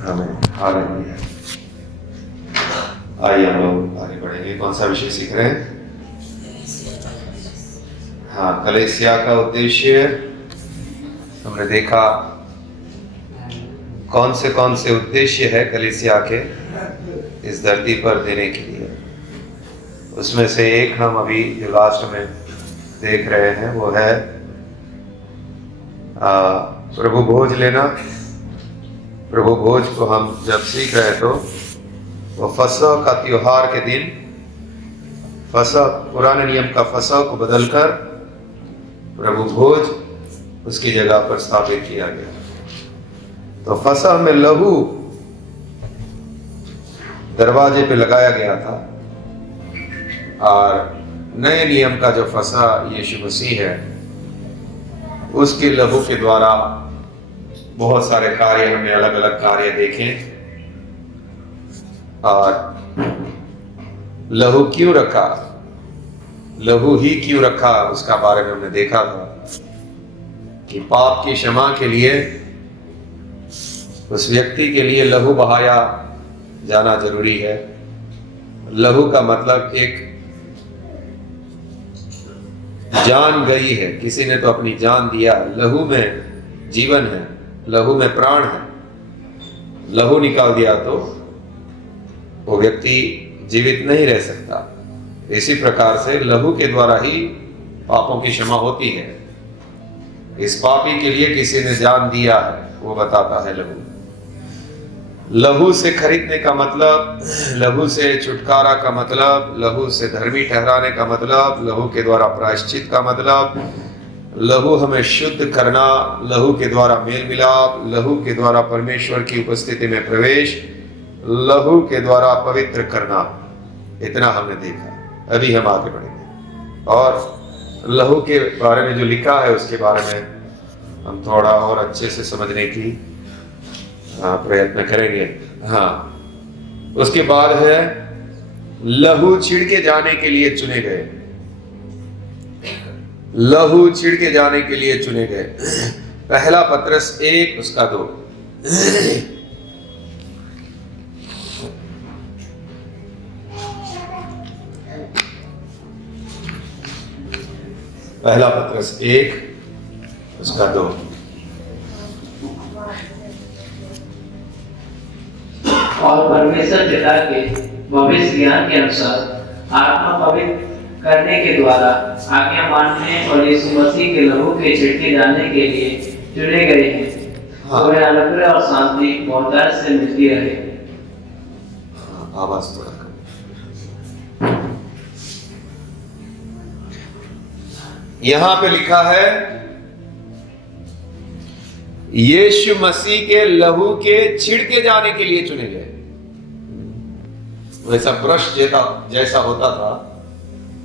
हमें आ रही है। आइए हम लोग आगे बढ़ेंगे। कौन सा विषय सीख रहे हैं? हाँ, कलीसिया का उद्देश्य हमने देखा। कौन से उद्देश्य है कलीसिया के इस धरती पर देने के लिए। उसमें से एक हम अभी जो लास्ट में देख रहे हैं वो है प्रभु भोज लेना। प्रभु भोज को हम जब सीख रहे तो वो फसह का त्योहार के दिन, फसह पुराने नियम का फसह को बदलकर प्रभु भोज उसकी जगह पर स्थापित किया गया। तो फसह में लहू दरवाजे पे लगाया गया था और नए नियम का जो फसह यीशु मसीह है उसके लहू के द्वारा बहुत सारे कार्य, हमने अलग अलग कार्य देखे। और लहू क्यों रखा, लहू ही क्यों रखा, उसका बारे में हमने देखा था कि पाप की क्षमा के लिए उस व्यक्ति के लिए लहू बहाया जाना जरूरी है। लहू का मतलब एक जान गई है, किसी ने तो अपनी जान दिया। लहू में जीवन है, लहू में प्राण है। लहू निकाल दिया तो वो व्यक्ति जीवित नहीं रह सकता। इसी प्रकार से लहू के द्वारा ही पापों की क्षमा होती है। इस पापी के लिए किसी ने जान दिया है, वो बताता है लहू। लहू से खरीदने का मतलब, लहू से छुटकारा का मतलब, लहू से धर्मी ठहराने का मतलब, लहू के द्वारा प्रायश्चित का मतलब, लहू हमें शुद्ध करना, लहू के द्वारा मेल मिलाप, लहू के द्वारा परमेश्वर की उपस्थिति में प्रवेश, लहू के द्वारा पवित्र करना। इतना हमने देखा। अभी हम आगे बढ़ेंगे और लहू के बारे में जो लिखा है उसके बारे में हम थोड़ा और अच्छे से समझने की प्रयत्न करेंगे। हाँ, उसके बाद है लहू छिड़के जाने के लिए चुने गए। लहू छिड़के जाने के लिए चुने गए। पहला पत्रस 1 उसका 2। पहला पत्रस 1 उसका 2। और परमेश्वर पिता के भविष्य ज्ञान के अनुसार आत्मा पवित्र करने के द्वारा आज्ञा मानने और यीशु मसीह के लहू के छिड़के जाने के लिए चुने गए हैं। हाँ। तो अनुग्रह और शांति बहुतायत से मिलती रहे। आवाज थोड़ा कम। यहां पे लिखा है यीशु मसीह के लहू के छिड़के जाने के लिए चुने गए। वैसा ब्रश जैसा होता था,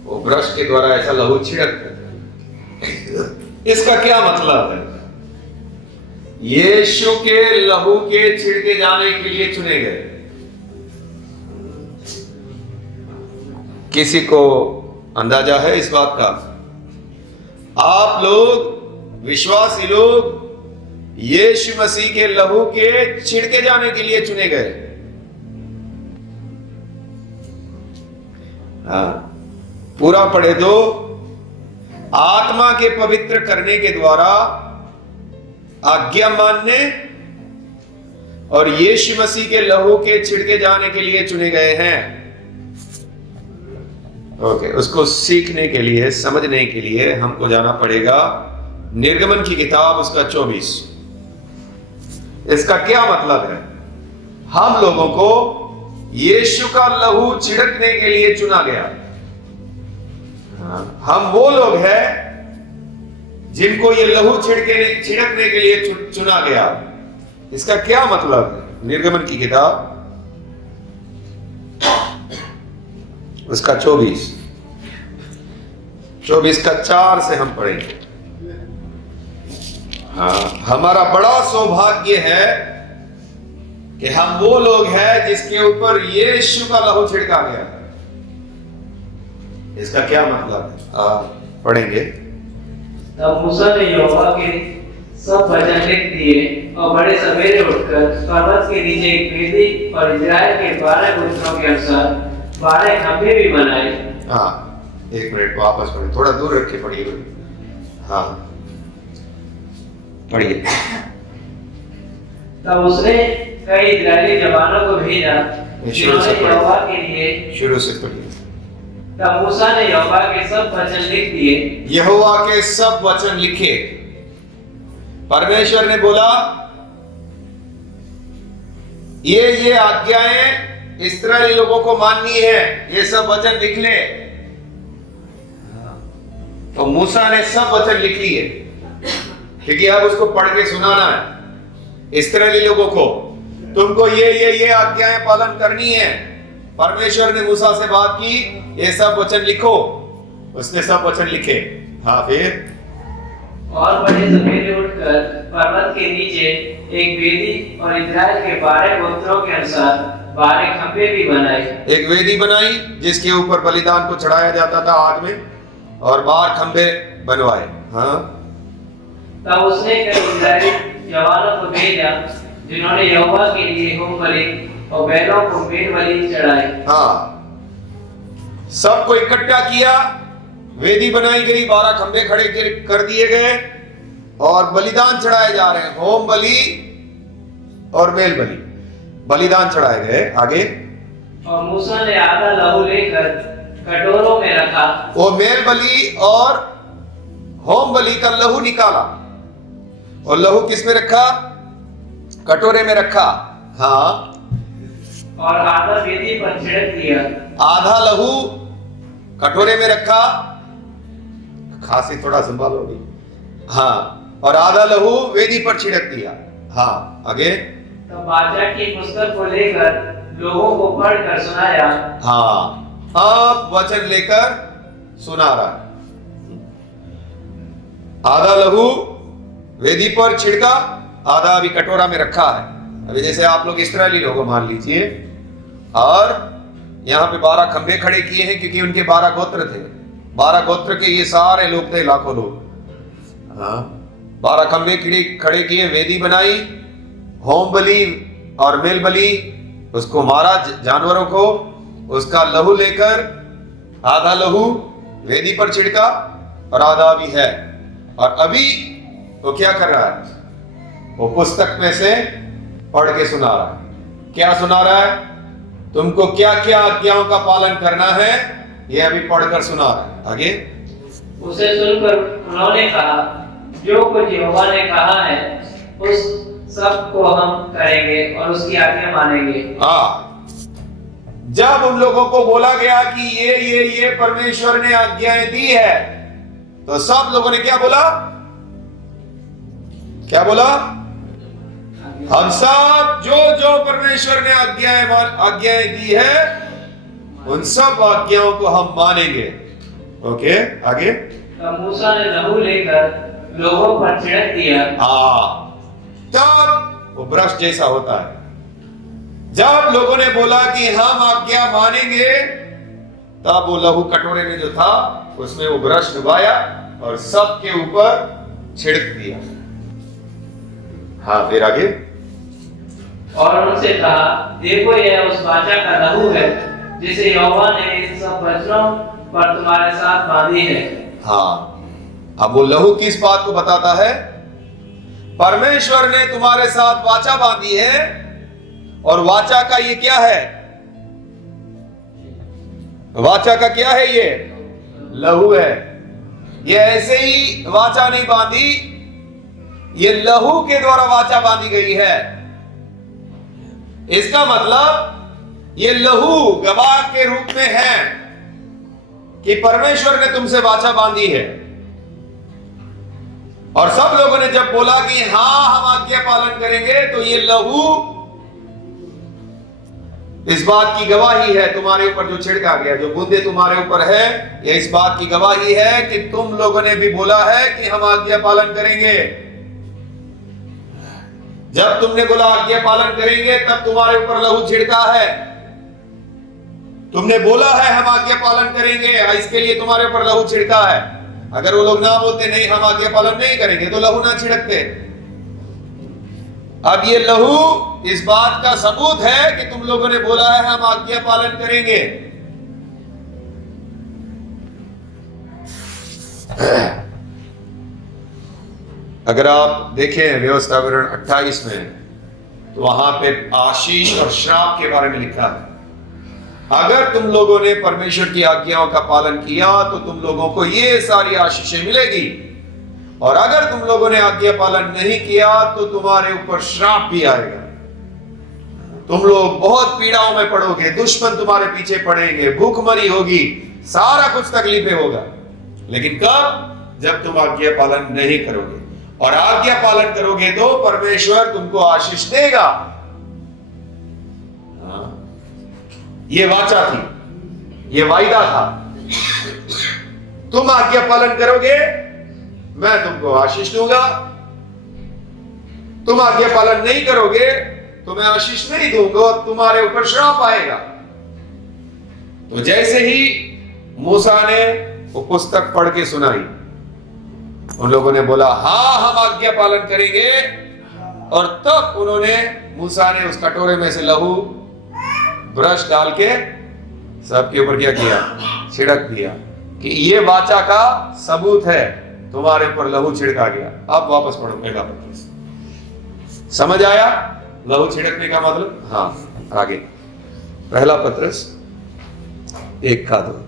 वो ब्रश के द्वारा ऐसा लहू छिड़कते थे। इसका क्या मतलब है? यीशु के लहू के छिड़के जाने के लिए चुने गए। किसी को अंदाजा है इस बात का? आप लोग, विश्वासी लोग, यीशु मसीह के लहू के छिड़के जाने के लिए चुने गए। हाँ, पूरा पढ़े तो आत्मा के पवित्र करने के द्वारा आज्ञा मानने और यीशु मसीह के लहू के छिड़के जाने के लिए चुने गए हैं। ओके, उसको सीखने के लिए, समझने के लिए हमको जाना पड़ेगा निर्गमन की किताब उसका 24। इसका क्या मतलब है? हम लोगों को यीशु का लहू छिड़कने के लिए चुना गया। हम वो लोग हैं जिनको ये लहू छिड़कने के लिए चुना गया। इसका क्या मतलब है? निर्गमन की किताब उसका 24 का 4 से हम पढ़ेंगे। हाँ, हमारा बड़ा सौभाग्य है कि हम वो लोग हैं जिसके ऊपर यीशु का लहू छिड़का गया। इसका क्या मतलब है? पढ़ेंगे। तब मूसा ने यहोवा के सब वचन लिख दिए और बड़े सवेरे उठकर पर्वत के नीचे एक वेदी और इजराइल के 12 गोत्रों के अनुसार 12 खंभे भी बनाए। हाँ, एक मिनट वापस पढ़िए, थोड़ा दूर रख के पढ़िए। हाँ पढ़िए। तब उसने कई इजरायली जवानों को भेजा जिन्होंने यहोवा के लिए, शुरू से पढ़िए। तब मूसा ने यहोवा के सब वचन लिख दिए। यहोवा के सब वचन लिखे। परमेश्वर ने बोला ये आज्ञाएं इस्राएली लोगों को माननी है, ये सब वचन लिख ले। तो मूसा ने सब वचन लिख लिए, क्योंकि अब उसको पढ़ के सुनाना है इस्राएली लोगों को। तुमको ये आज्ञाएं पालन करनी है। परमेश्वर ने मूसा से बात की, ये सब वचन लिखो। उसने सब वचन लिखे। हाँ, फिर और बड़े सवेरे उठकर पर्वत के नीचे एक वेदी और इजराइल के 12 गोत्रों के अनुसार 12 खंभे भी बनाए। एक वेदी बनाई जिसके ऊपर बलिदान को चढ़ाया जाता था आग में, और 12 खंभे बनवाए। हाँ, तब उसने कई इजरायली जवानों को भेजा जिन्होंने यहोवा के लिए होम बलि और बैलों को मेल बलि चढ़ाए। हाँ, सबको इकट्ठा किया, वेदी बनाई गई, 12 खंभे खड़े कर दिए गए और बलिदान चढ़ाए जा रहे हैं। होम बलि और मेल बलि, बलिदान चढ़ाए गए। आगे, और मूसा ने आधा लहू लेकर कटोरों में रखा। वो मेल बलि और होम बलि का लहू निकाला, और लहू किस में रखा? कटोरे में रखा। हाँ, और आधा वेदी पर छिड़क दिया। आधा लहू कटोरे में रखा, खांसी थोड़ा संभालोगी। हाँ, और आधा लहू वेदी पर छिड़क दिया। हाँ, आगे, तब बादशाह की पुस्तक को लेकर लोगों को पढ़कर सुनाया। हाँ, अब वचन लेकर सुना रहा है। आधा लहू वेदी पर छिड़का, आधा अभी कटोरा में रखा है। अभी जैसे आप लोग इस्राएली लोगों मान लीजिए, और यहाँ पे 12 खंभे खड़े किए हैं क्योंकि उनके 12 गोत्र थे। 12 गोत्र के ये सारे लोग थे, लाखों लोग। हाँ, 12 खंभे खड़े किए, वेदी बनाई, होम बलि और मेल बलि, उसको मारा जानवरों को, उसका लहू लेकर आधा लहू वेदी पर छिड़का और आधा भी है। और अभी वो क्या कर रहा है? वो पुस्तक में से पढ़ के सुना रहा है। क्या सुना रहा है? तुमको क्या क्या आज्ञाओं का पालन करना है, ये अभी पढ़कर सुना रहा है। आगे, उसे सुनकर उन्होंने कहा, जो कुछ यहोवा ने कहा है उस सब को हम करेंगे और उसकी आज्ञा मानेंगे। हाँ, जब उन लोगों को बोला गया कि ये परमेश्वर ने आज्ञाएं दी है, तो सब लोगों ने क्या बोला? क्या बोला? हम सब जो परमेश्वर ने आज्ञाएं दी है, उन सब आज्ञाओं को हम मानेंगे। ओके, आगे, तब मूसा ने लहू लेकर लोगों पर छिड़क दिया। हाँ, तब वो ब्रश जैसा होता है। जब लोगों ने बोला कि हम आज्ञा मानेंगे, तब वो लहू कटोरे में जो था उसमें वो ब्रश डुबाया और सबके ऊपर छिड़क दिया। हाँ, फिर आगे, और उनसे कहा, देखो यह उस वाचा का लहू है जिसे यहोवा ने इन सब वचनों पर तुम्हारे साथ बांधी है। हाँ, अब वो लहू किस बात को बताता है? परमेश्वर ने तुम्हारे साथ वाचा बांधी है, और वाचा का ये क्या है? वाचा का क्या है? ये लहू है। ये ऐसे ही वाचा नहीं बांधी, ये लहू के द्वारा वाचा बांधी गई है। इसका मतलब ये लहू गवाह के रूप में है कि परमेश्वर ने तुमसे वाचा बांधी है। और सब लोगों ने जब बोला कि हां हम आज्ञा पालन करेंगे, तो ये लहू इस बात की गवाही है तुम्हारे ऊपर जो छिड़का गया, जो बूंदे तुम्हारे ऊपर है, ये इस बात की गवाही है कि तुम लोगों ने भी बोला है कि हम आज्ञा पालन करेंगे। जब तुमने बोला आज्ञा पालन करेंगे, तब तुम्हारे ऊपर लहू छिड़का है। तुमने बोला है हम आज्ञा पालन करेंगे, इसके लिए तुम्हारे ऊपर लहू छिड़का है। अगर वो लोग ना बोलते नहीं हम आज्ञा पालन नहीं करेंगे, तो लहू ना छिड़कते। अब ये लहू इस बात का सबूत है कि तुम लोगों ने बोला है हम आज्ञा पालन करेंगे। अगर आप देखें व्यवस्था विवरण 28 में, तो वहां पे आशीष और श्राप के बारे में लिखा है। अगर तुम लोगों ने परमेश्वर की आज्ञाओं का पालन किया तो तुम लोगों को ये सारी आशीषें मिलेगी, और अगर तुम लोगों ने आज्ञा पालन नहीं किया तो तुम्हारे ऊपर श्राप भी आएगा। तुम लोग बहुत पीड़ाओं में पड़ोगे, दुश्मन तुम्हारे पीछे पड़ेंगे, भूखमरी होगी, सारा कुछ तकलीफें होगा। लेकिन कब? जब तुम आज्ञा पालन नहीं करोगे। और आज्ञा पालन करोगे तो परमेश्वर तुमको आशीष देगा। ये वाचा थी, ये वायदा था। तुम आज्ञा पालन करोगे, मैं तुमको आशीष दूंगा। तुम आज्ञा पालन नहीं करोगे तो मैं आशीष नहीं दूंगा और तुम्हारे ऊपर श्राप आएगा। तो जैसे ही मूसा ने वो पुस्तक पढ़ के सुनाई, उन लोगों ने बोला हाँ हम आज्ञा पालन करेंगे। और तब उन्होंने, मूसा ने उस कटोरे में से लहू ब्रश डाल के सबके ऊपर क्या किया? छिड़क दिया कि ये वाचा का सबूत है, तुम्हारे ऊपर लहू छिड़का गया। अब वापस पढ़ो पहला पत्रस। समझ आया लहू छिड़कने का मतलब? हाँ, आगे पहला पत्रस 1:2।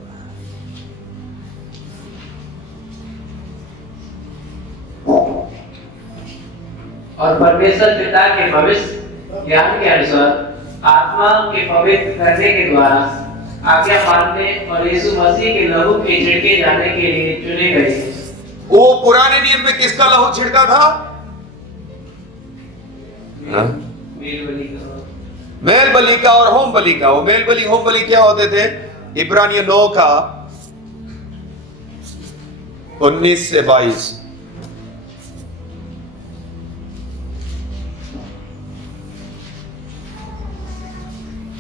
और परमेश्वर पिता के भविष्य ज्ञान के अनुसार आत्मा के पवित्र करने के द्वारा आज्ञा मानने और यीशु मसीह के लहू के छिड़के जाने के लिए चुने गए। वो पुराने नियम में किसका लहू छिड़का था? मेल बलि का और होम बलि का। वो मेल बलि होम बलि क्या होते थे? इब्रानियों 9 का 19 से 22।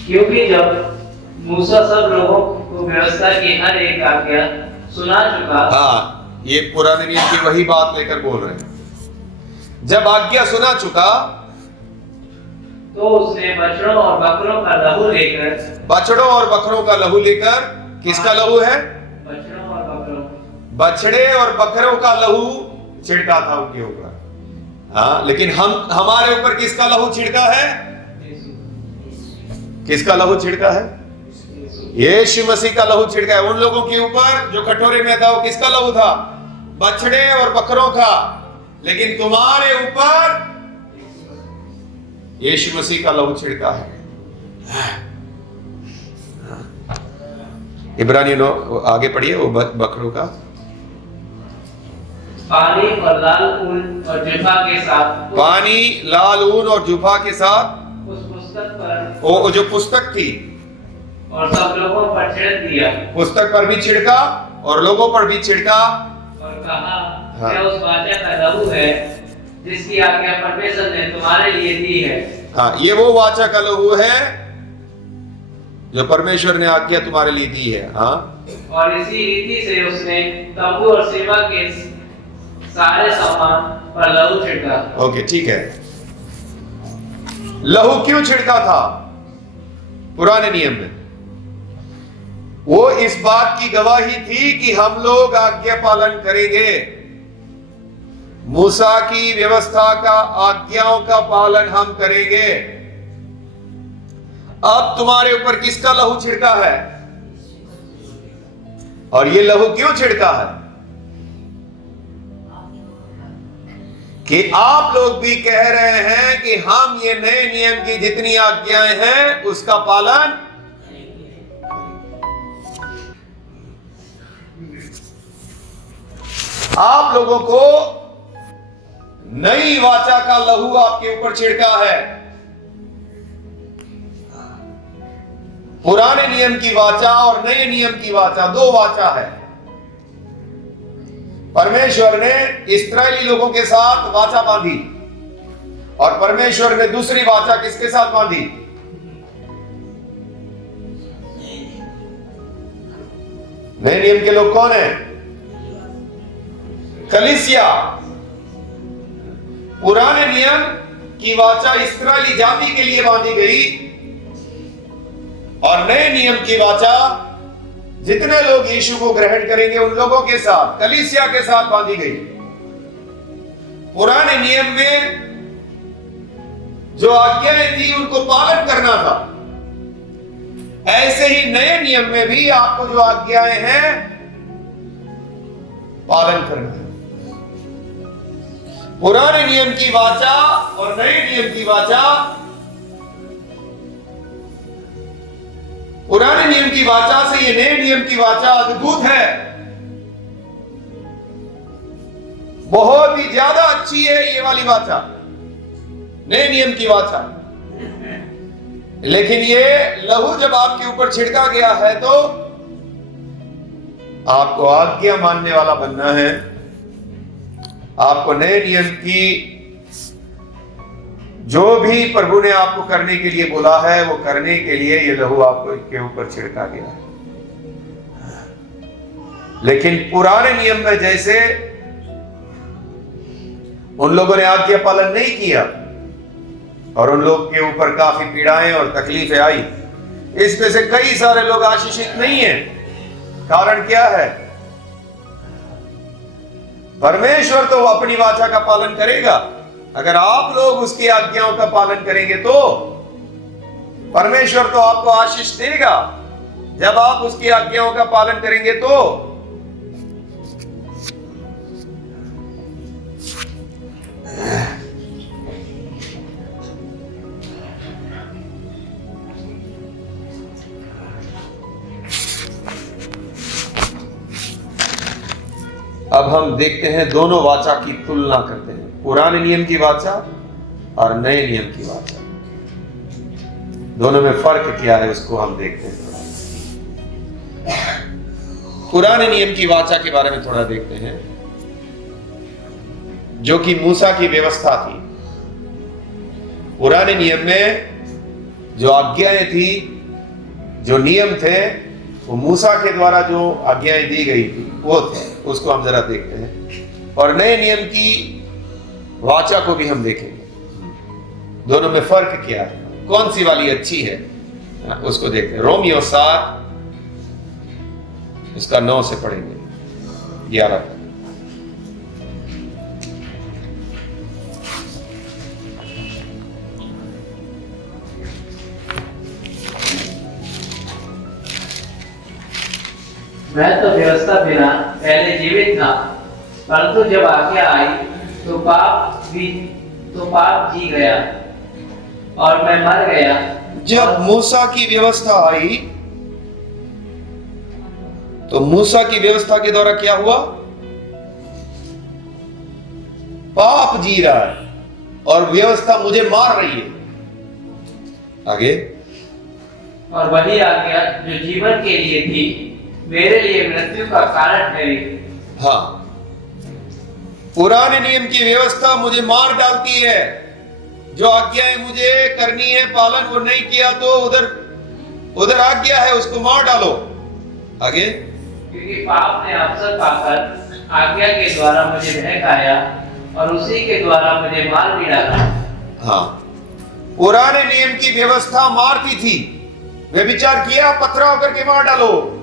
क्योंकि जब मूसा सब लोगों को व्यवस्था की हर एक आज्ञा सुना चुका। हाँ, ये पुराने नियम की वही बात लेकर बोल रहे हैं। जब आज्ञा सुना चुका तो उसने बछड़ों और बकरों का लहू लेकर, बछड़ों और बकरों का लहू लेकर, किसका लहू है? बछड़ों और बकरों, बछड़े और बकरों का लहू छिड़का था उनके ऊपर। हाँ, लेकिन हमारे ऊपर किसका लहू छिड़का है? किसका लहू छिड़का है? यीशु मसीह का लहू छिड़का है। उन लोगों के ऊपर जो कटोरे में था वो किसका लहू था? बछड़े और बकरों का। लेकिन तुम्हारे ऊपर यीशु मसीह का लहू छिड़का है। इब्रानियों 9 आगे पढ़िए, वो बकरों का। पानी और लाल ऊन और जुफा के साथ, पानी, लाल ऊन और जुफा के साथ उस पुस्तक पर, वो जो पुस्तक थी, और सब लोगों पर छिड़क दिया। पुस्तक पर भी छिड़का और लोगों पर भी छिड़का। और कहा, हाँ। यह उस वाचा का लहू है जिसकी आज्ञा परमेश्वर ने तुम्हारे लिए दी है। हाँ, ये वो वाचा का लहू है जो परमेश्वर ने आज्ञा तुम्हारे लिए दी है। हाँ, और इसी रीति से उसने तंबू और सेवा के सारे सामान पर लहू छिड़का। ओके, ठीक है। लहू क्यों छिड़का था पुराने नियम में? वो इस बात की गवाही थी कि हम लोग आज्ञा पालन करेंगे। मूसा की व्यवस्था का, आज्ञाओं का पालन हम करेंगे। अब तुम्हारे ऊपर किसका लहू छिड़का है? और ये लहू क्यों छिड़का है? कि आप लोग भी कह रहे हैं कि हम ये नए नियम की जितनी आज्ञाएं हैं उसका पालन। आप लोगों को नई वाचा का लहू आपके ऊपर छिड़का है। पुराने नियम की वाचा और नए नियम की वाचा, 2 वाचा है। परमेश्वर ने इस्राएली लोगों के साथ वाचा बांधी और परमेश्वर ने दूसरी वाचा किसके साथ बांधी? नए नियम के लोग कौन है? कलीसिया। पुराने नियम की वाचा इस्राएली जाति के लिए बांधी गई और नए नियम की वाचा जितने लोग यीशु को ग्रहण करेंगे उन लोगों के साथ, कलीसिया के साथ बांधी गई। पुराने नियम में जो आज्ञाएं थी उनको पालन करना था, ऐसे ही नए नियम में भी आपको जो आज्ञाएं हैं पालन करना है। पुराने नियम की वाचा और नए नियम की वाचा, पुराने नियम की वाचा से ये नए नियम की वाचा अद्भुत है, बहुत ही ज्यादा अच्छी है ये वाली वाचा, नए नियम की वाचा। लेकिन ये लहू जब आपके ऊपर छिड़का गया है तो आपको आज्ञा मानने वाला बनना है। आपको नए नियम की जो भी प्रभु ने आपको करने के लिए बोला है वो करने के लिए ये लहू आपको के ऊपर छिड़का गया है। लेकिन पुराने नियम में जैसे उन लोगों ने आज्ञा पालन नहीं किया और उन लोग के ऊपर काफी पीड़ाएं और तकलीफें आई, इसमें से कई सारे लोग आशीषित नहीं हैं। कारण क्या है? परमेश्वर तो अपनी वाचा का पालन करेगा, अगर आप लोग उसकी आज्ञाओं का पालन करेंगे तो परमेश्वर तो आपको आशीष देगा। जब आप उसकी आज्ञाओं का पालन करेंगे तो अब हम देखते हैं, दोनों वाचा की तुलना करते हैं, पुराने नियम की वाचा और नए नियम की वाचा, दोनों में फर्क क्या है उसको हम देखते हैं। पुराने नियम की वाचा के बारे में थोड़ा देखते हैं, जो कि मूसा की व्यवस्था थी। पुराने नियम में जो आज्ञाएं थी, जो नियम थे, वो मूसा के द्वारा जो आज्ञाएं दी गई थी वो थे, उसको हम जरा देखते हैं। और नए नियम की वाचा को भी हम देखेंगे, दोनों में फर्क क्या है, कौन सी वाली अच्छी है, उसको देखते हैं। रोमियो 7 इसका 9 से पढ़ेंगे 11 तक। मैं तो व्यवस्था बिना पहले जीवित था, परंतु जब आज्ञा आई तो पाप जी गया और मैं मर गया। जब मूसा की व्यवस्था आई तो मूसा की व्यवस्था के द्वारा क्या हुआ? पाप जी रहा है और व्यवस्था मुझे मार रही है। आगे, और वही आज्ञा जो जीवन के लिए थी मेरे लिए मृत्यु का कारण ठहरी। हाँ, पुराने नियम की व्यवस्था मुझे मार डालती है। जो आज्ञाएं मुझे करनी है पालन वो नहीं किया तो उधर आज्ञा है, उसको मार डालो। आगे, क्योंकि पाप ने अवसर पाकर आज्ञा के द्वारा मुझे बहकाया और उसी के द्वारा मुझे मार भी डाला। हाँ, पुराने नियम की व्यवस्था मारती थी। व्यभिचार किया, पथराव करके मार डालो।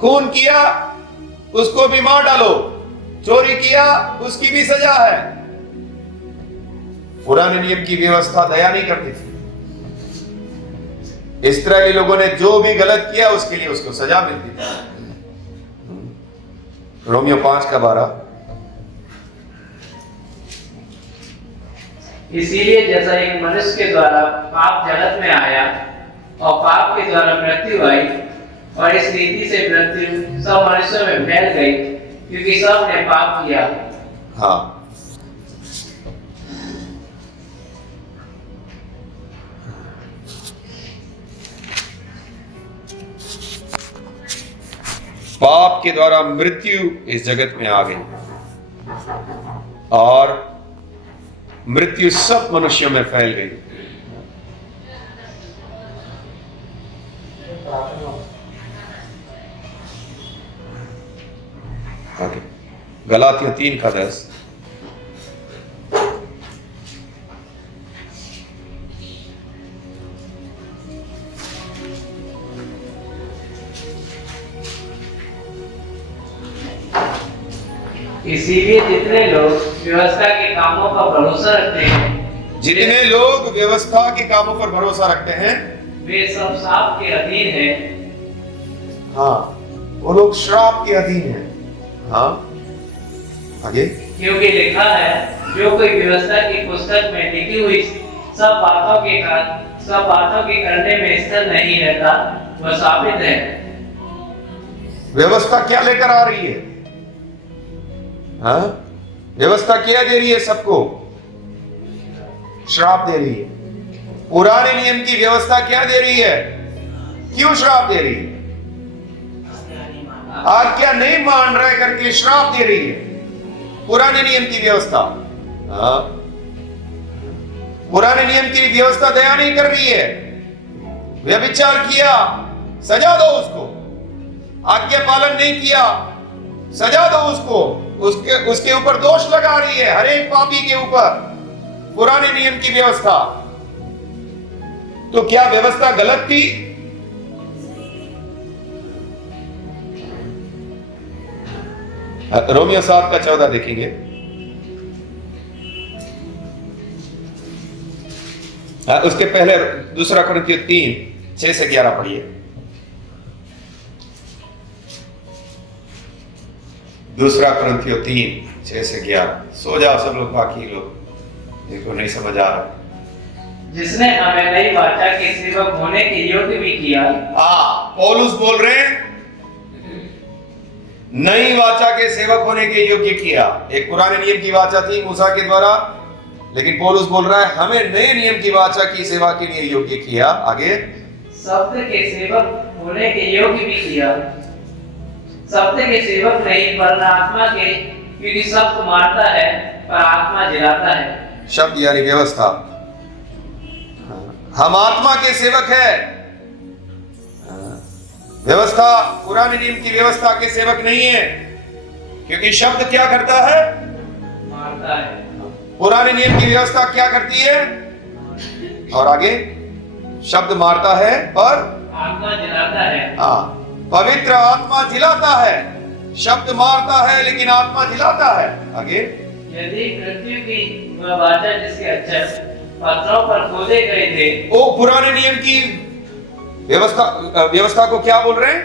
खून किया, उसको भी मार डालो। चोरी किया, उसकी भी सजा है। पुराने नियम की व्यवस्था दया नहीं करती थी। इस्राएली लोगों ने जो भी गलत किया उसके लिए उसको सजा मिलती थी। रोमियो 5:12। इसीलिए जैसा एक मनुष्य के द्वारा पाप जगत में आया और पाप के द्वारा मृत्यु आई, और इस रीति से मृत्यु सब मनुष्यों में फैल गई, क्योंकि सब ने पाप किया। हाँ, पाप के द्वारा मृत्यु इस जगत में आ गई और मृत्यु सब मनुष्यों में फैल गई। गलातियों 3:10। इसीलिए जितने लोग व्यवस्था के कामों पर भरोसा रखते हैं, जितने लोग व्यवस्था के कामों पर भरोसा रखते हैं, वे सब श्राप के अधीन हैं। हाँ, वो लोग श्राप के अधीन हैं। हाँ, आगे। क्योंकि लिखा है, जो कोई व्यवस्था की पुस्तक में लिखी हुई सब बातों के करने में स्थिर नहीं रहता, वह साबित है। व्यवस्था क्या लेकर आ रही है? हाँ, व्यवस्था क्या दे रही है सबको? श्राप दे रही है। पुराने नियम की व्यवस्था क्या दे रही है? क्यों श्राप दे रही है? आज्ञा नहीं मान रहे करके श्राप दे रही है। पुराने नियम की व्यवस्था, हाँ, पुराने नियम की व्यवस्था दया नहीं कर रही है। व्यभिचार किया, सजा दो उसको। आज्ञा पालन नहीं किया, सजा दो उसको। उसके ऊपर दोष लगा रही है, हर एक पापी के ऊपर, पुराने नियम की व्यवस्था। तो क्या व्यवस्था गलत थी? रोमियो 7:14 देखेंगे। उसके पहले 2 कुरिन्थियों 3:6-11 पढ़िए। 2 कुरिन्थियों 3:6-11। सो जाओ सब लोग, बाकी लोग जिनको नहीं समझ आ रहा। जिसने हमें नई वाचा के सेवक होने के योग्य भी किया। पौलुस बोल रहे हैं, नई वाचा के सेवक होने के योग्य किया। एक पुराने नियम की वाचा थी मूसा के द्वारा, लेकिन पौलुस बोल रहा है हमें नए नियम की वाचा की सेवा के लिए योग्य किया। आगे, शब्द के सेवक होने के योग्य भी किया। शब्द के सेवक नहीं वरन आत्मा के, क्योंकि शब्द मारता है पर आत्मा जिलाता है। शब्द यानी व्यवस्था। हम आत्मा के सेवक है। व्यवस्था, पुराने नियम की व्यवस्था के सेवक नहीं है, क्योंकि शब्द क्या करता है? मारता है। पुराने नियम की व्यवस्था क्या करती है? और आगे, शब्द मारता है पर आत्मा जिलाता है। पवित्र आत्मा जिलाता है। शब्द मारता है लेकिन आत्मा जिलाता है। आगे, यदि मृत्यु की वह वाचा जिसके अक्षर पत्थरों पर खोदे गए थे। वो पुराने नियम की व्यवस्था को क्या बोल रहे हैं?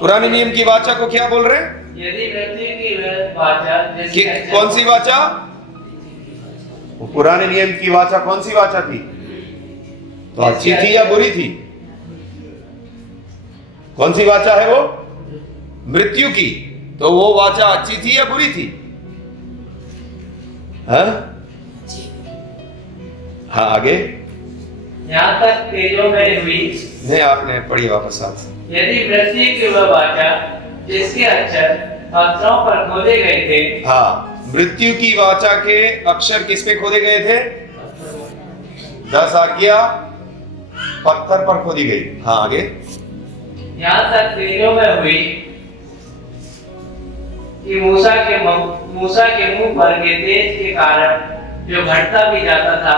पुराने नियम की वाचा को क्या बोल रहे हैं? यदि मृत्यु की वह वाचा जिसके अक्षर, कौन सी वाचा? वो पुराने नियम की वाचा कौन सी वाचा थी? तो अच्छी थी या बुरी थी? कौन सी वाचा है वो? मृत्यु की। तो वो वाचा अच्छी थी या बुरी थी? हाँ, आगे। यहाँ तक तेजों में हुई। नहीं, आपने पढ़ी वापस साथ। यदि मृत्यु की वह वाचा जिसके अक्षर पत्थरों पर खोदे गए थे। हाँ, मृत्यु की वाचा के अक्षर किस पे खोदे गए थे? 10 आज्ञा पत्थर पर खोदी गई। हाँ, आगे। यहाँ तक तेजों में हुई कि मूसा के मुंह पर के तेज के कारण जो घटता भी जाता था,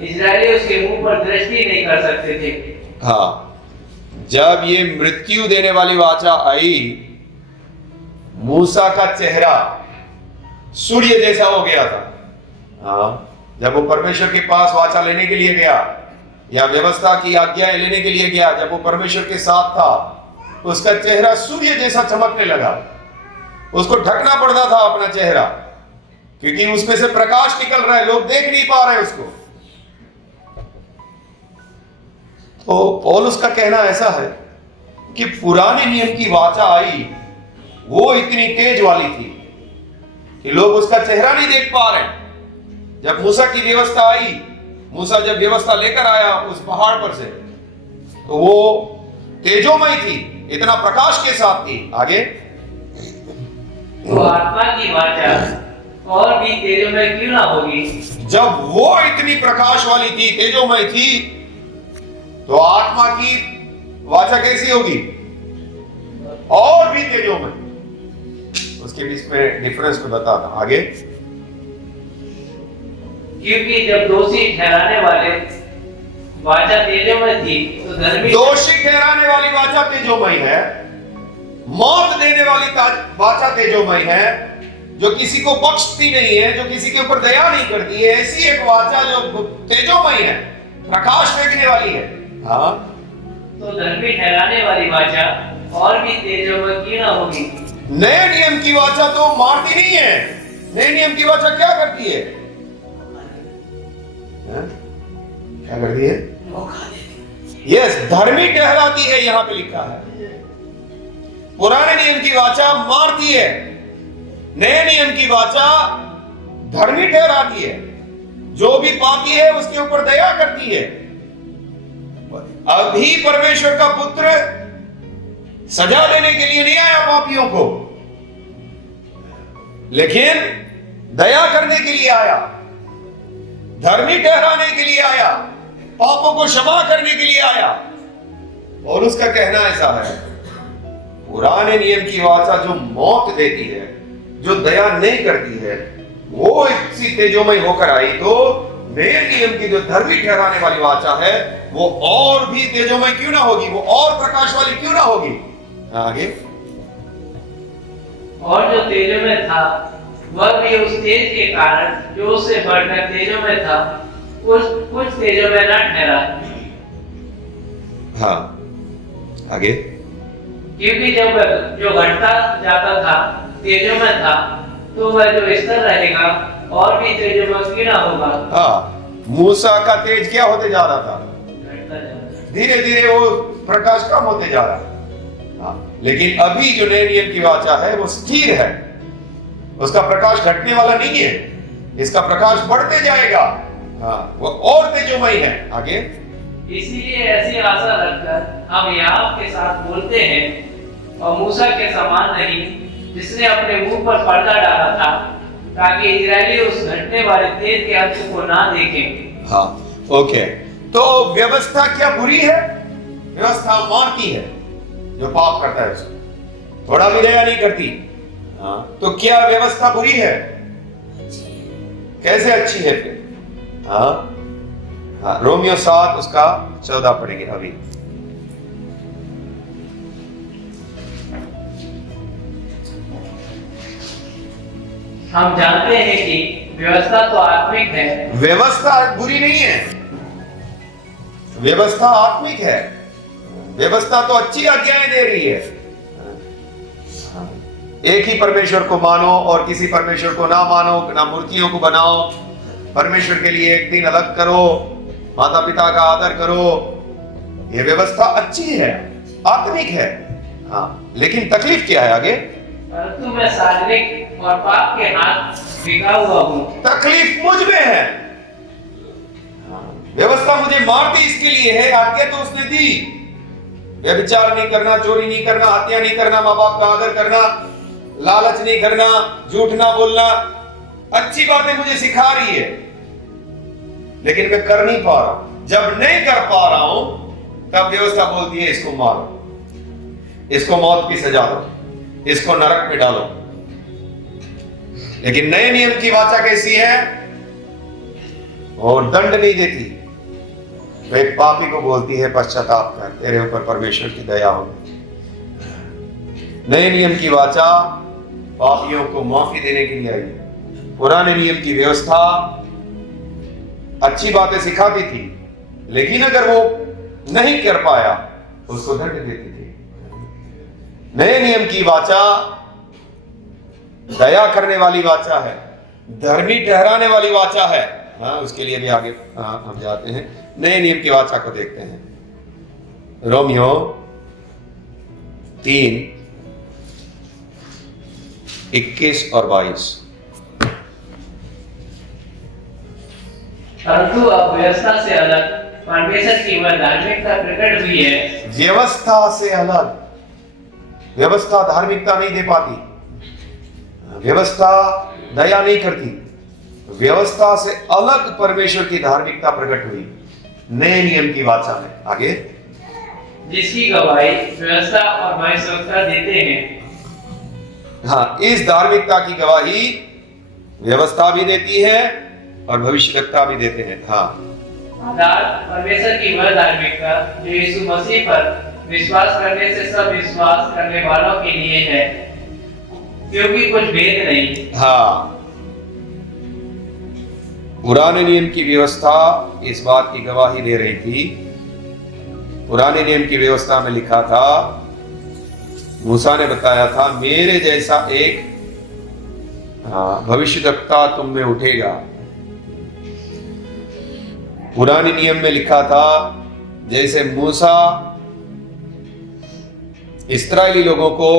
इजरायली उसके मुंह पर दृष्टि नहीं कर सकते थे। हाँ, जब ये मृत्यु देने वाली वाचा आई, मूसा का चेहरा सूर्य जैसा हो गया था। हाँ, जब वो परमेश्वर के पास वाचा लेने के लिए गया या व्यवस्था की आज्ञाएं लेने के लिए गया, जब वो परमेश्वर के साथ था, उसका चेहरा सूर्य जैसा चमकने लगा। उसको ढकना पड़ता था अपना चेहरा, क्योंकि उसमें से प्रकाश निकल रहा है, लोग देख नहीं पा रहे उसको। तो पौलुस का कहना ऐसा है कि पुराने नियम की वाचा आई, वो इतनी तेज वाली थी कि लोग उसका चेहरा नहीं देख पा रहे। जब मूसा की व्यवस्था आई, मूसा जब व्यवस्था लेकर आया उस पहाड़ पर से, तो वो तेजोमय थी, इतना प्रकाश के साथ थी। आगे, तो आत्मा की वाचा और भी तेजोमय क्यों ना होगी? जब वो इतनी प्रकाश वाली थी, तेजोमय थी, तो आत्मा की वाचा कैसी होगी? और भी तेजोमय। उसके बीच में डिफरेंस को बताता। आगे, क्योंकि जब दोषी ठहराने वाले वाचा तेजोमय थी, तो धर्मी दोषी ठहराने वाली वाचा तेजोमय है, मौत देने वाली वाचा तेजोमय है, जो किसी को बख्शती नहीं है, जो किसी के ऊपर दया नहीं करती है, ऐसी एक वाचा जो तेजोमय है, प्रकाश फेंकने वाली है। हाँ, तो धर्मी ठहराने वाली वाचा और भी तेजोमय क्यों ना होगी? नए नियम की वाचा तो मारती नहीं है। नए नियम की वाचा क्या करती है? क्या करती है? यस, धर्मी ठहराती है, यहां पे लिखा है। पुराने नियम की वाचा मारती है, नए नियम की वाचा धर्मी ठहराती है। जो भी पापी है उसके ऊपर दया करती है। अभी परमेश्वर का पुत्र सजा देने के लिए नहीं आया पापियों को, लेकिन दया करने के लिए आया, धर्मी ठहराने के लिए आया, पापों को क्षमा करने के लिए आया। और उसका कहना ऐसा है, पुराने नियम की वाचा जो मौत देती है, जो दया नहीं करती है, वो इसी तेजोमय होकर आई, तो नए नियम की जो धर्मी ठहराने वाली वाचा है वो और भी तेजोमय क्यों ना होगी, वो और प्रकाश वाली क्यों ना होगी? आगे, और जो तेजोमय था वह भी उस तेज के कारण जो उससे बढ़कर तेजोमय था कुछ तेजोमय न ठहरा। हाँ, आगे, क्योंकि जब जो घटता जाता था तेजोमय था, तो वह जो स्थिर रहेगा और भी तेजोमय क्यों ना होगा? हाँ, मूसा का तेज क्या होते जा रहा था? धीरे धीरे वो प्रकाश कम होते जा रहा है। हाँ, लेकिन अभी जो नए नियम की वाचा है वो स्थिर है, उसका प्रकाश घटने वाला नहीं है, इसका प्रकाश बढ़ते जाएगा। हाँ, वो और तेजोमय है। आगे, इसीलिए ऐसी आशा रखकर हम याकूब के साथ बोलते हैं, और मूसा के समान नहीं, जिसने अपने मुंह पर पर्दा डाला था, ताकि इजरायली उस घटने वाले तेज के अंत को ना देखें। हाँ, ओके। तो व्यवस्था क्या बुरी है? व्यवस्था मारती है, जो पाप करता है उसको थोड़ा भी दया नहीं करती। हाँ, तो क्या व्यवस्था बुरी है? कैसे अच्छी है फिर? हाँ, हाँ, रोमियो 7 उसका 14 पढ़ेंगे अभी। हम जानते हैं कि व्यवस्था तो आत्मिक है। व्यवस्था बुरी नहीं है, व्यवस्था आत्मिक है। व्यवस्था तो अच्छी आज्ञाएं दे रही है। एक ही परमेश्वर को मानो और किसी परमेश्वर को ना मानो, ना मूर्तियों को बनाओ, परमेश्वर के लिए एक दिन अलग करो, माता पिता का आदर करो। यह व्यवस्था अच्छी है, आत्मिक है। हाँ, लेकिन तकलीफ क्या है आगे? परंतु मैं शारीरिक और पाप के हाथ बिका हुआ हूँ। तकलीफ मुझ में है। व्यवस्था मुझे मारती इसके लिए है, आज्ञा तो उसने दी, व्यभिचार नहीं करना, चोरी नहीं करना, हत्या नहीं करना, माँ बाप का आदर करना, लालच नहीं करना, झूठ ना बोलना, अच्छी बातें मुझे सिखा रही है, लेकिन मैं कर नहीं पा रहा हूं। जब नहीं कर पा रहा हूं तब व्यवस्था बोलती है इसको मारो, इसको मौत की सजा दो, इसको नरक में डालो। लेकिन नए नियम की वाचा कैसी है? और दंड नहीं देती, तो एक पापी को बोलती है पश्चाताप कर, तेरे ऊपर परमेश्वर की दया होगी। नए नियम की वाचा पापियों को माफी देने के लिए आई। पुराने नियम की व्यवस्था अच्छी बातें सिखाती थी, लेकिन अगर वो नहीं कर पाया तो उसको दंड देती थी। नए नियम की वाचा दया करने वाली वाचा है, धर्मी ठहराने वाली वाचा है। हाँ, उसके लिए भी आगे हम जाते हैं, नए नियम की वाचा को देखते हैं। रोमियो 3:21 और 22। परंतु अब व्यवस्था से अलग परमेश्वर की वह धार्मिकता प्रकट हुई है। व्यवस्था से अलग, व्यवस्था धार्मिकता नहीं दे पाती, व्यवस्था दया नहीं करती, व्यवस्था से अलग परमेश्वर की धार्मिकता प्रकट हुई नए नियम की वाचा में। आगे, जिसकी गवाही व्यवस्था और भविष्यवक्ता देते हैं। हाँ, इस धार्मिकता की गवाही व्यवस्था भी देती है और भविष्यवक्ता भी देते हैं। हाँ, परमेश्वर की वह धार्मिकता जो यीशु मसीह पर विश्वास करने से सब विश्वास करने वालों के लिए है, क्योंकि कुछ भेद नहीं। हाँ, पुराने नियम की व्यवस्था इस बात की गवाही दे रही थी। पुराने नियम की व्यवस्था में लिखा था, मूसा ने बताया था, मेरे जैसा एक भविष्यद्वक्ता तुम में उठेगा। पुराने नियम में लिखा था, जैसे मूसा इस्राएली लोगों को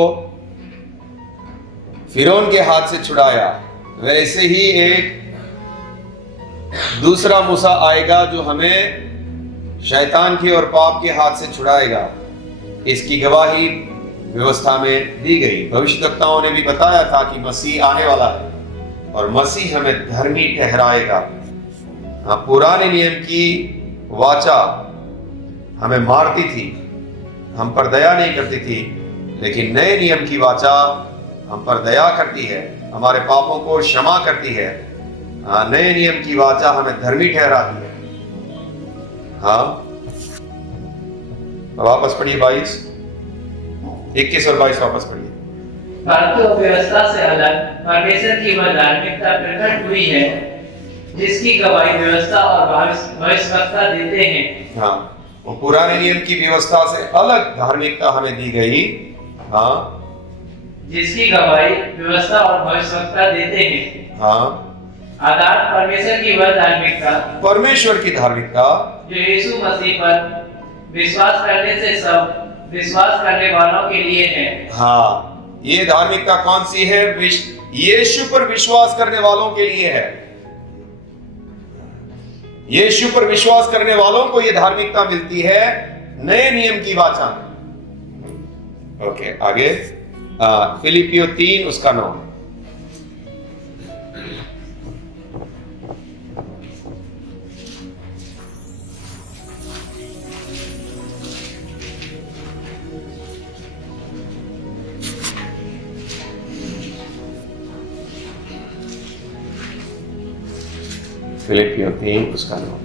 फिरौन के हाथ से छुड़ाया, वैसे ही एक दूसरा मूसा आएगा जो हमें शैतान के और पाप के हाथ से छुड़ाएगा। इसकी गवाही व्यवस्था में दी गई। भविष्यद्वक्ताओं ने भी बताया था कि मसीह आने वाला है और मसीह हमें धर्मी ठहराएगा। पुराने नियम की वाचा हमें मारती थी, हम पर दया नहीं करती थी, लेकिन नए नियम की वाचा हम पर दया करती है, हमारे पापों को क्षमा करती है। नए नियम की वाचा हमें धर्मी ठहराती है। हाँ, वापस पढ़िए 22, 21 और 22 वापस पढ़िए। परंतु व्यवस्था से अलग परमेश्वर की वह धार्मिकता प्रकट हुई है, जिसकी गवाही व्यवस्था और भविष्यवक्ता देते हैं। हाँ, वो पुराने नियम की व्यवस्था से अलग धार्मिकता हमें दी गई। हाँ, जिसकी गवाही व्यवस्था और भविष्यवक्ता देते हैं। हाँ, आधार परमेश्वर की वह धार्मिकता, परमेश्वर की धार्मिकता जो यीशु मसीह पर विश्वास करने से सब विश्वास करने वालों के लिए है। हाँ, ये धार्मिकता कौन सी है? यीशु पर विश्वास करने वालों के लिए है। यीशु पर विश्वास करने वालों को यह धार्मिकता मिलती है नए नियम की वाचा में। ओके, आगे फिलिपियो 3 उसका 9। फिलिपियो 3 उसका 9।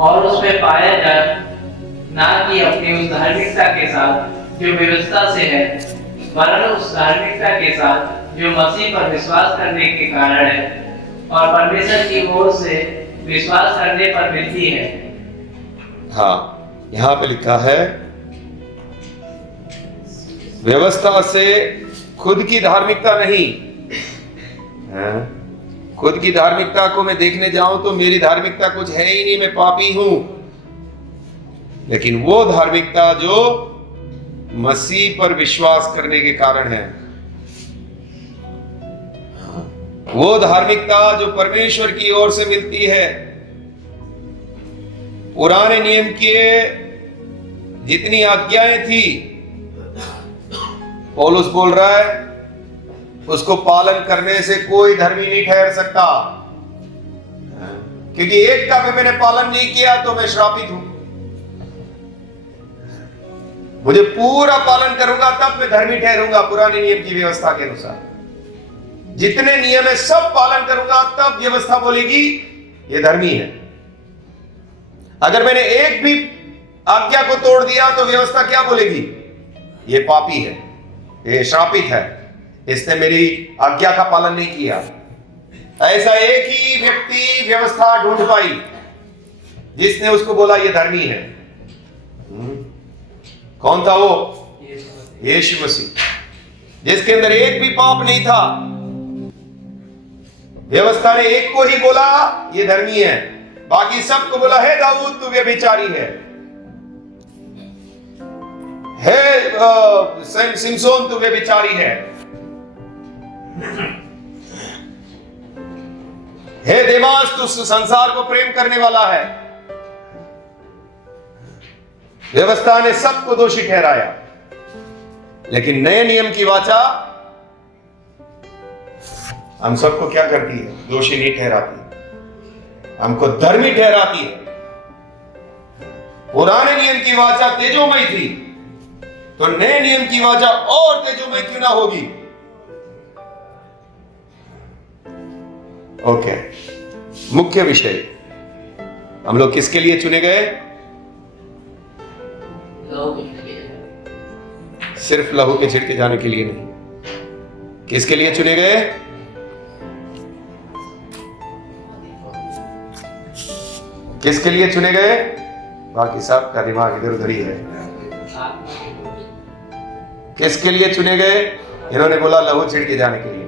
और उसमें पाया जाए ना कि अपनी उस धार्मिकता के साथ जो व्यवस्था से है, वरन उस धार्मिकता के साथ जो मसीह पर विश्वास करने के कारण है और परमेश्वर की ओर से विश्वास करने पर मिलती है। हाँ, यहाँ पे लिखा है व्यवस्था से खुद की धार्मिकता नहीं। खुद की धार्मिकता को मैं देखने जाऊं तो मेरी धार्मिकता कुछ है ही नहीं, मैं पापी हूं। लेकिन वो धार्मिकता जो मसीह पर विश्वास करने के कारण है, वो धार्मिकता जो परमेश्वर की ओर से मिलती है। पुराने नियम के जितनी आज्ञाएं थी, पौलुस बोल रहा है, उसको पालन करने से कोई धर्मी नहीं ठहर सकता, क्योंकि एक का भी मैंने पालन नहीं किया तो मैं श्रापित हूं। मुझे पूरा पालन करूंगा तब मैं धर्मी ठहरूंगा। पुराने नियम की व्यवस्था के अनुसार जितने नियम है सब पालन करूंगा, तब व्यवस्था बोलेगी ये धर्मी है। अगर मैंने एक भी आज्ञा को तोड़ दिया तो व्यवस्था क्या बोलेगी? ये पापी है, ये श्रापित है, इसने मेरी आज्ञा का पालन नहीं किया। ऐसा एक ही व्यक्ति व्यवस्था ढूंढ पाई जिसने उसको बोला ये धर्मी है। कौन था वो? यीशु मसीह, जिसके अंदर एक भी पाप नहीं था। व्यवस्था ने एक को ही बोला ये धर्मी है, बाकी सबको बोला है दाऊद तू व्यभिचारी है, सिमसोन तू व्यभिचारी है, हे देमास तू संसार को प्रेम करने वाला है। व्यवस्था ने सबको दोषी ठहराया, लेकिन नए नियम की वाचा हम सबको क्या करती है? दोषी नहीं ठहराती, हमको धर्मी ठहराती है। पुराने नियम की वाचा तेजोमय थी, तो नए नियम की वाचा और तेजोमय क्यों ना होगी? ओके, मुख्य विषय हम लोग किसके लिए चुने गए? सिर्फ लहू के छिड़के जाने के लिए नहीं। किसके लिए चुने गए? किसके लिए चुने गए? बाकी सब का दिमाग इधर उधर ही है। किसके लिए चुने गए? इन्होंने बोला लहू छिड़के जाने के लिए।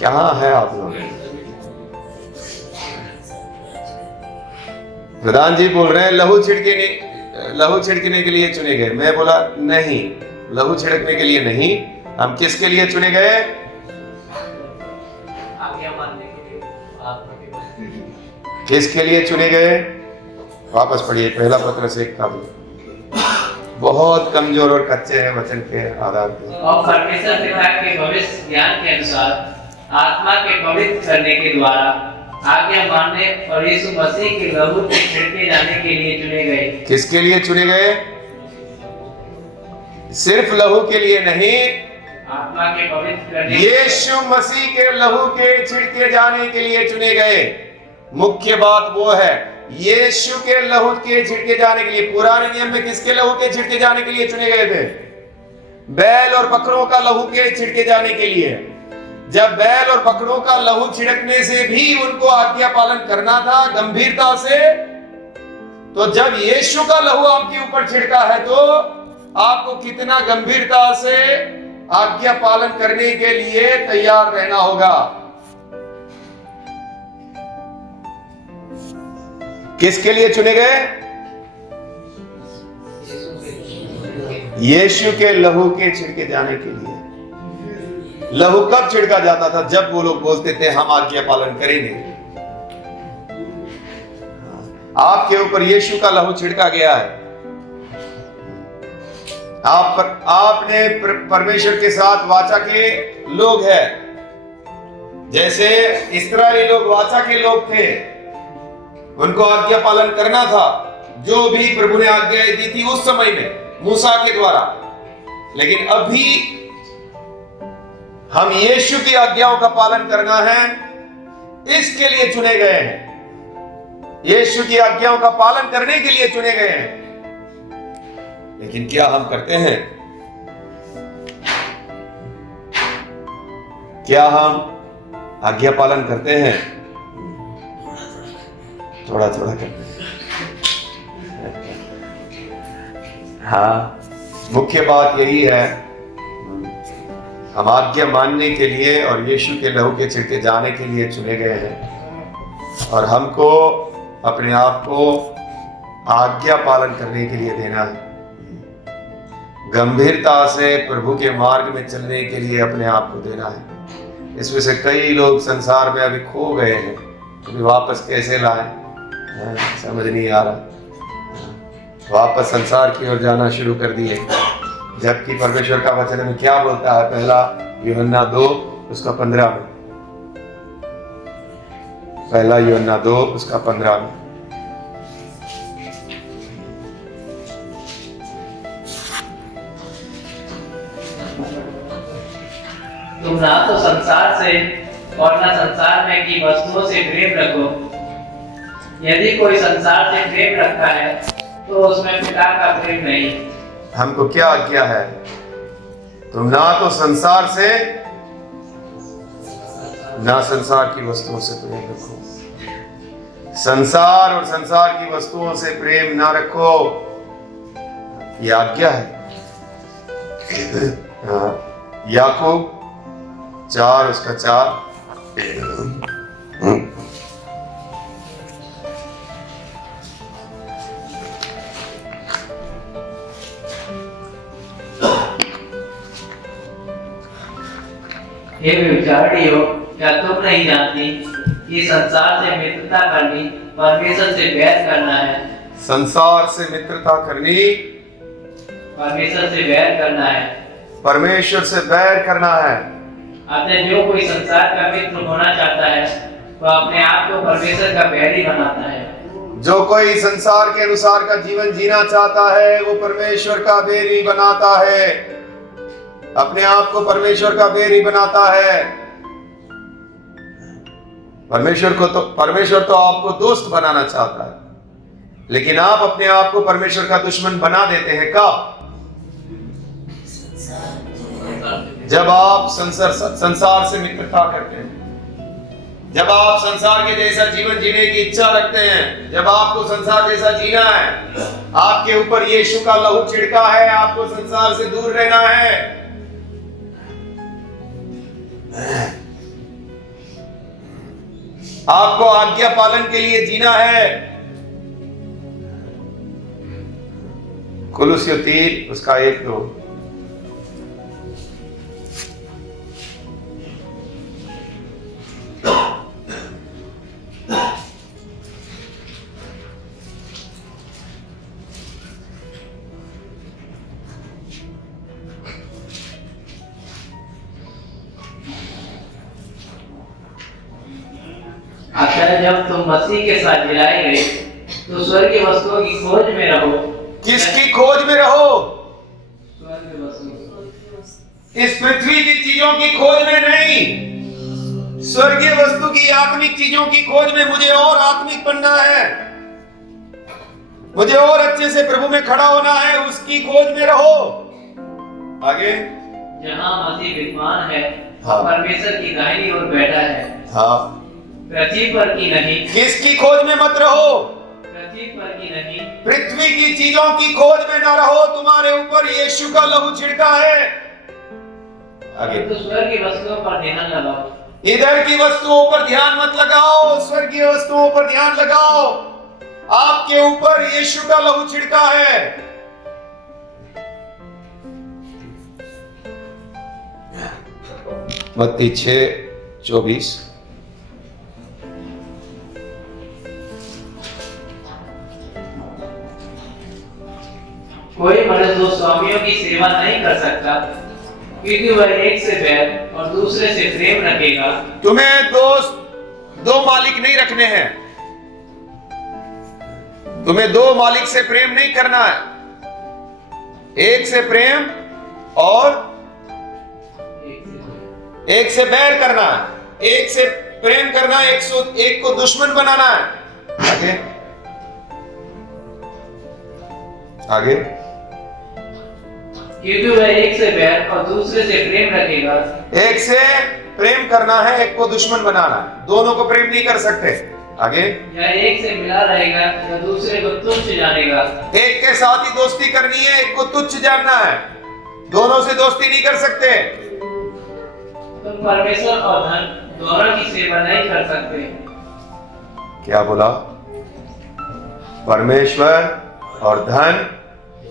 कहाँ है आप लोग? प्रधान जी बोल रहे हैं लहू छिड़कने के लिए चुने गए। मैं बोला नहीं, लहू छिड़कने के लिए नहीं। हम किसके लिए चुने गए? किसके लिए चुने गए? वापस पढ़िए पहला पत्र से 1 बहुत कमजोर और कच्चे हैं वचन के आधार पर। और परमेश्वर पिता के भविष्य ज्ञान के अनुसार आत्मा के पवित्र करने के द्वारा आज्ञा मानने और यीशु मसीह के लहू के छिड़के जाने के लिए चुने गए। किसके लिए चुने गए? सिर्फ लहू के लिए नहीं, आत्मा के पवित्र करने, यीशु मसीह के लहू के छिड़के जाने के लिए चुने गए। मुख्य बात वो है, यीशु के लहू के छिड़के जाने के लिए। पुराने नियम में किसके लहू के छिड़के जाने के लिए चुने गए थे? बैल और बकरों का लहू के छिड़के जाने के लिए। जब बैल और बकरों का लहू छिड़कने से भी उनको आज्ञा पालन करना था गंभीरता से, तो जब यीशु का लहू आपके ऊपर छिड़का है तो आपको कितना गंभीरता से आज्ञा पालन करने के लिए तैयार रहना होगा। किसके लिए चुने गए? यीशु के लहू के छिड़के जाने के लिए। लहू कब छिड़का जाता था? जब वो लोग बोलते थे हम आज्ञा पालन करेंगे। आपके ऊपर यीशु का लहू छिड़का गया है। आपने परमेश्वर के साथ वाचा के लोग हैं। जैसे इस्राएली लोग वाचा के लोग थे, उनको आज्ञा पालन करना था जो भी प्रभु ने आज्ञाएं दी थी उस समय में मूसा के द्वारा। लेकिन अभी हम यीशु की आज्ञाओं का पालन करना है, इसके लिए चुने गए हैं। यीशु की आज्ञाओं का पालन करने के लिए चुने गए हैं। लेकिन क्या हम करते हैं? क्या हम आज्ञा पालन करते हैं? थोड़ा थोड़ा करते हैं। हाँ, मुख्य बात यही है, हम आज्ञा मानने के लिए और यीशु के लहू के छिड़के जाने के लिए चुने गए हैं। और हमको अपने आप को आज्ञा पालन करने के लिए देना है। गंभीरता से प्रभु के मार्ग में चलने के लिए अपने आप को देना है। इसमें से कई लोग संसार में अभी खो गए हैं, अभी वापस कैसे लाएं समझ नहीं आ रहा। वापस संसार की ओर जाना शुरू कर दिए, जबकि परमेश्वर का वचन में क्या बोलता है? पहला यूहन्ना 2 उसका 15 में। पहला यूहन्ना 2 उसका 15 में। तुम ना तो संसार से और ना संसार में की वस्तुओं से प्रेम रखो। यदि कोई संसार से प्रेम रखता है तो उसमें पिता का प्रेम नहीं। हमको क्या आज्ञा है? तुम ना तो संसार से ना संसार की वस्तुओं से प्रेम रखो। संसार और संसार की वस्तुओं से प्रेम ना रखो, ये आज्ञा है। याकूब 4 उसका 4। हे व्यभिचारियों, क्या तुम नहीं जानती कि संसार से मित्रता करनी परमेश्वर से बैर करना है? संसार से मित्रता करनी परमेश्वर से बैर करना है। परमेश्वर से बैर करना है। अतः जो कोई संसार का मित्र होना चाहता है वह अपने आप को परमेश्वर का बैरी बनाता है। जो कोई संसार के अनुसार का जीवन जीना चाहता है वो परमेश्वर का बैरी बनाता है, अपने आप को परमेश्वर का बैरी बनाता है। परमेश्वर तो आपको दोस्त बनाना चाहता है, लेकिन आप अपने आप को परमेश्वर का दुश्मन बना देते हैं कब? जब आप संसार से मित्रता करते हैं, जब आप संसार के जैसा जीवन जीने की इच्छा रखते हैं, जब आपको संसार जैसा जीना है, आपके ऊपर यीशु का लहू छिड़का है, आपको संसार से दूर रहना है, आपको आज्ञा पालन के लिए जीना है। कुलुस्सियों 3 उसका 1-2। अतः जब तुम मसीह के साथ जिलाए गए तो स्वर्गीय वस्तुओं की खोज में रहो। किसकी खोज में रहो? स्वर्गीय वस्तु। इस पृथ्वी की चीजों की खोज में नहीं, स्वर्गीय वस्तु की आत्मिक चीजों की खोज में। मुझे और आत्मिक बनना है, मुझे और अच्छे से प्रभु में खड़ा होना है, उसकी खोज में रहो। आगे, जहाँ मसीह विद्वान है, हाँ। परमेश्वर की दाहिनी ओर बैठा है। हाँ, पृथ्वी पर की नहीं। किसकी खोज में मत रहो? पृथ्वी पर की नहीं। पृथ्वी की चीजों की खोज में ना रहो। तुम्हारे ऊपर यीशु का लहू छिड़का है। आगे, तो स्वर्गीय वस्तुओं पर ध्यान लगाओ। इधर की वस्तुओं पर ध्यान मत लगाओ, स्वर्गीय वस्तुओं पर ध्यान लगाओ। आपके ऊपर यीशु का लहू छिड़का है। मत्ती 6:24। कोई मनुष्य दो स्वामियों की सेवा नहीं कर सकता, क्योंकि वह एक से बैर और दूसरे से प्रेम रखेगा। तुम्हें दो मालिक नहीं रखने हैं, तुम्हें 2 मालिक से प्रेम नहीं करना है। एक से प्रेम और एक से बैर करना है। एक से प्रेम करना, एक को दुश्मन बनाना है। आगे, आगे, क्योंकि वह एक से बैर और दूसरे से प्रेम रखेगा। एक से प्रेम करना है, एक को दुश्मन बनाना है। दोनों को प्रेम नहीं कर सकते। आगे, या एक से मिला रहेगा या दूसरे को तुच्छ जानेगा। एक के साथ ही दोस्ती करनी है, एक को तुच्छ जानना है। दोनों से दोस्ती नहीं कर सकते। तुम परमेश्वर और धन दोनों की सेवा नहीं कर सकते। क्या बोला? परमेश्वर और धन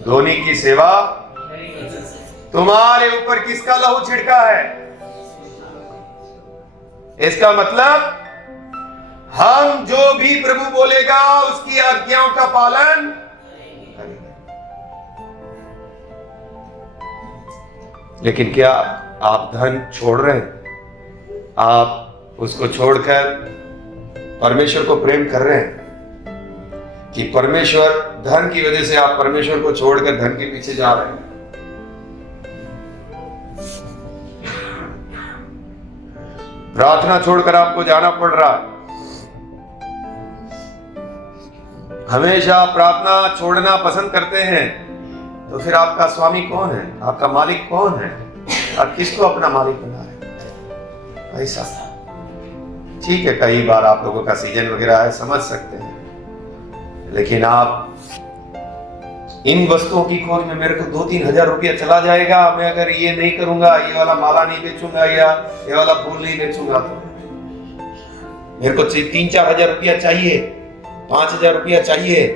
दोनों की सेवा नहीं कर सकते। तुम्हारे ऊपर किसका लहू छिड़का है? इसका मतलब हम जो भी प्रभु बोलेगा उसकी आज्ञाओं का पालन करेंगे। लेकिन क्या आप धन छोड़ रहे हैं? आप उसको छोड़कर परमेश्वर को प्रेम कर रहे हैं? कि परमेश्वर धन की वजह से आप परमेश्वर को छोड़कर धन के पीछे जा रहे हैं? प्रार्थना छोड़कर आपको जाना पड़ रहा है। हमेशा प्रार्थना छोड़ना पसंद करते हैं, तो फिर आपका स्वामी कौन है? आपका मालिक कौन है? आप किसको अपना मालिक बना रहे? पैसा। ठीक है, कई बार आप लोगों का सीजन वगैरह है, समझ सकते हैं, लेकिन आप इन वस्तुओं की खोज में मेरे को 2-3 हजार रुपया चला जाएगा, मैं अगर ये नहीं करूंगा, ये वाला माला नहीं बेचूंगा या ये वाला फूल नहीं बेचूंगा, तो मेरे को 3-4 हजार रुपया चाहिए, 5,000 रुपया चाहिए।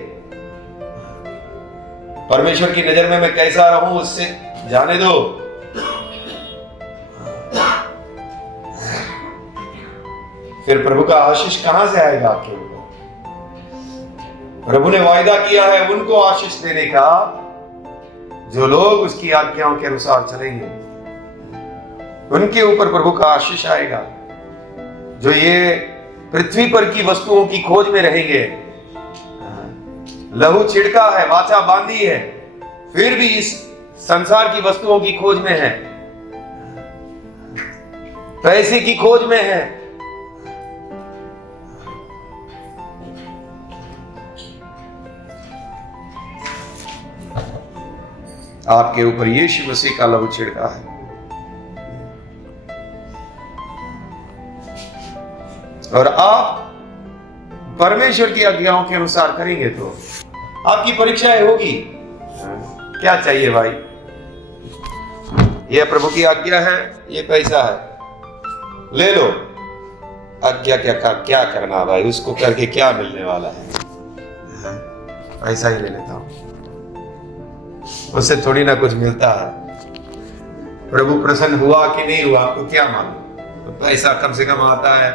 परमेश्वर की नजर में मैं कैसा रहूं उससे जाने दो। फिर प्रभु का आशीष कहां से आएगा आपके ऊपर? प्रभु ने वायदा किया है उनको आशीष देने का जो लोग उसकी आज्ञाओं के अनुसार चलेंगे। उनके ऊपर प्रभु का आशीष आएगा। जो ये पृथ्वी पर की वस्तुओं की खोज में रहेंगे, लहू छिड़का है, वाचा बांधी है, फिर भी इस संसार की वस्तुओं की खोज में है, पैसे की खोज में है, आपके ऊपर यीशु मसीह का लहू छिड़का है। और आप परमेश्वर की आज्ञाओं के अनुसार करेंगे तो आपकी परीक्षाएं होगी। क्या चाहिए भाई? यह प्रभु की आज्ञा है, ये पैसा है, ले लो। आज्ञा क्या करना भाई? उसको करके क्या मिलने वाला है? पैसा ही ले लेता हूं, उससे थोड़ी ना कुछ मिलता है। प्रभु प्रसन्न हुआ कि नहीं हुआ आपको क्या मालूम? तो पैसा कम से कम आता है,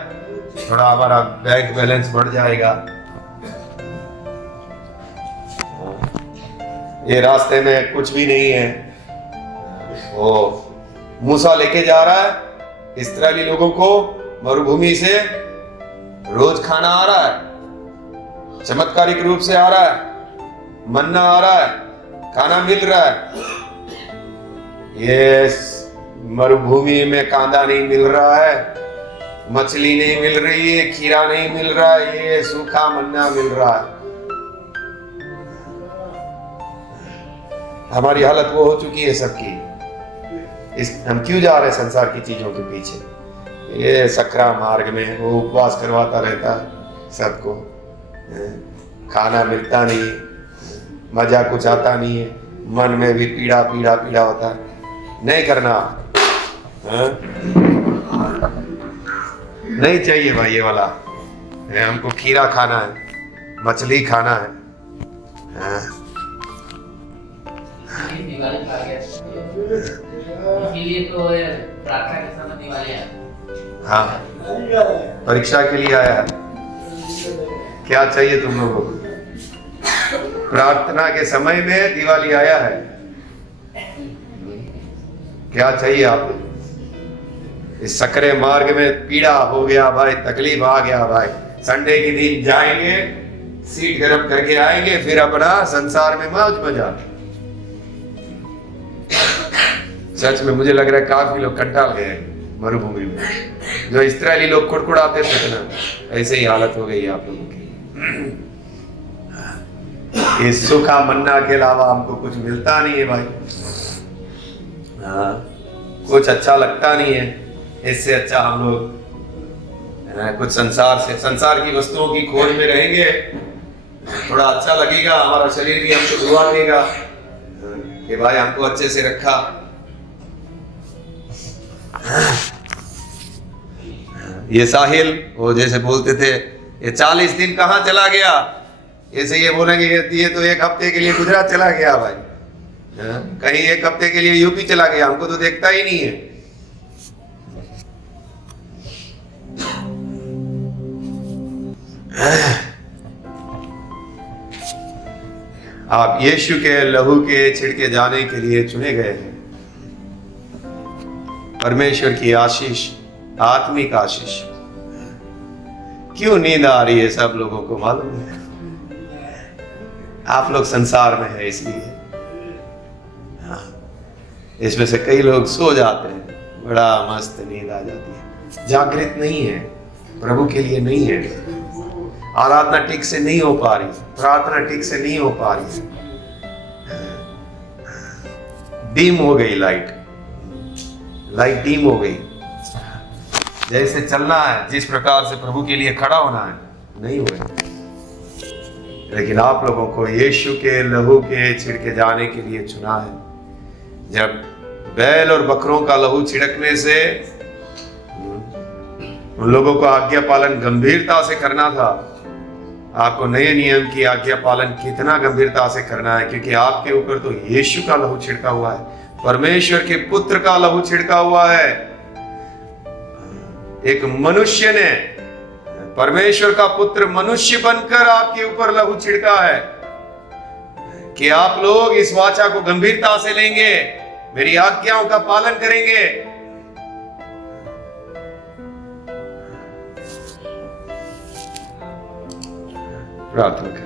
थोड़ा हमारा बैंक बैलेंस बढ़ जाएगा। ये रास्ते में कुछ भी नहीं है। वो मूसा लेके जा रहा है इस्राएली लोगों को मरुभूमि से, रोज खाना आ रहा है, चमत्कारिक रूप से आ रहा है, मन्ना आ रहा है, खाना मिल रहा है। ये मरुभूमि में कांदा नहीं मिल रहा है, मछली नहीं मिल रही है, खीरा नहीं मिल रहा है, ये सूखा मन्ना मिल रहा है। हमारी हालत वो हो चुकी है सबकी। हम क्यों जा रहे हैं संसार की चीजों के पीछे? ये सकरा मार्ग में वो उपवास करवाता रहता है सबको, खाना मिलता नहीं, मजा कुछ आता नहीं है, मन में भी पीड़ा पीड़ा पीड़ा होता है। नहीं करना, नहीं चाहिए भाई ये वाला। हमको खीरा खाना है, मछली खाना है। दिवाली आ गया, इसीलिए तो प्रार्थना के समय दिवाली है। हाँ, परीक्षा के लिए आया है। क्या चाहिए तुम लोगों को? प्रार्थना के समय में दिवाली आया है। क्या चाहिए आपको? इस सकरे मार्ग में पीड़ा हो गया भाई, तकलीफ आ गया भाई। संडे के दिन जाएंगे, सीट गर्म करके आएंगे, फिर अपना संसार में मौज मजा। सच में मुझे लग रहा है काफी लोग कंटाल गए मरुभूमि में। जो इस्राएली लोग कुड़कुड़ाते थे ना, ऐसे ही हालत हो गई आप लोगों की। इस सूखा मन्ना के अलावा हमको कुछ मिलता नहीं है भाई। कुछ अच्छा लगता नहीं है। इससे अच्छा हम लोग कुछ संसार की वस्तुओं की खोज में रहेंगे, थोड़ा अच्छा लगेगा, हमारा शरीर भी हमको दुआ देगा कि भाई हमको अच्छे से रखा। ये साहिल वो जैसे बोलते थे, ये 40 दिन कहाँ चला गया, ऐसे ये बोलेंगे ये तो 1 हफ्ते के लिए गुजरात चला गया भाई, कहीं 1 हफ्ते के लिए यूपी चला गया, हमको तो देखता ही नहीं है। आप यीशु के लहू के छिड़के जाने के लिए चुने गए हैं। परमेश्वर की आशीष, आत्मिक आशीष। क्यों नींद आ रही है सब लोगों को मालूम है? आप लोग संसार में है इसलिए। इसमें से कई लोग सो जाते हैं, बड़ा मस्त नींद आ जाती है, जागृत नहीं है, प्रभु के लिए नहीं है। आराधना ठीक से नहीं हो पा रही, प्रार्थना ठीक से नहीं हो पा रही, डीम हो गई लाइट डीम हो गई। जैसे चलना है, जिस प्रकार से प्रभु के लिए खड़ा होना है, नहीं हुए। लेकिन आप लोगों को यीशु के लहू के छिड़के जाने के लिए चुना है। जब बैल और बकरों का लहू छिड़कने से उन लोगों को आज्ञा पालन गंभीरता से करना था, आपको नए नियम की आज्ञा पालन कितना गंभीरता से करना है, क्योंकि आपके ऊपर तो यीशु का लहू छिड़का हुआ है, परमेश्वर के पुत्र का लहू छिड़का हुआ है। एक मनुष्य ने, परमेश्वर का पुत्र मनुष्य बनकर आपके ऊपर लहू छिड़का है कि आप लोग इस वाचा को गंभीरता से लेंगे, मेरी आज्ञाओं का पालन करेंगे। प्रार्थना करें।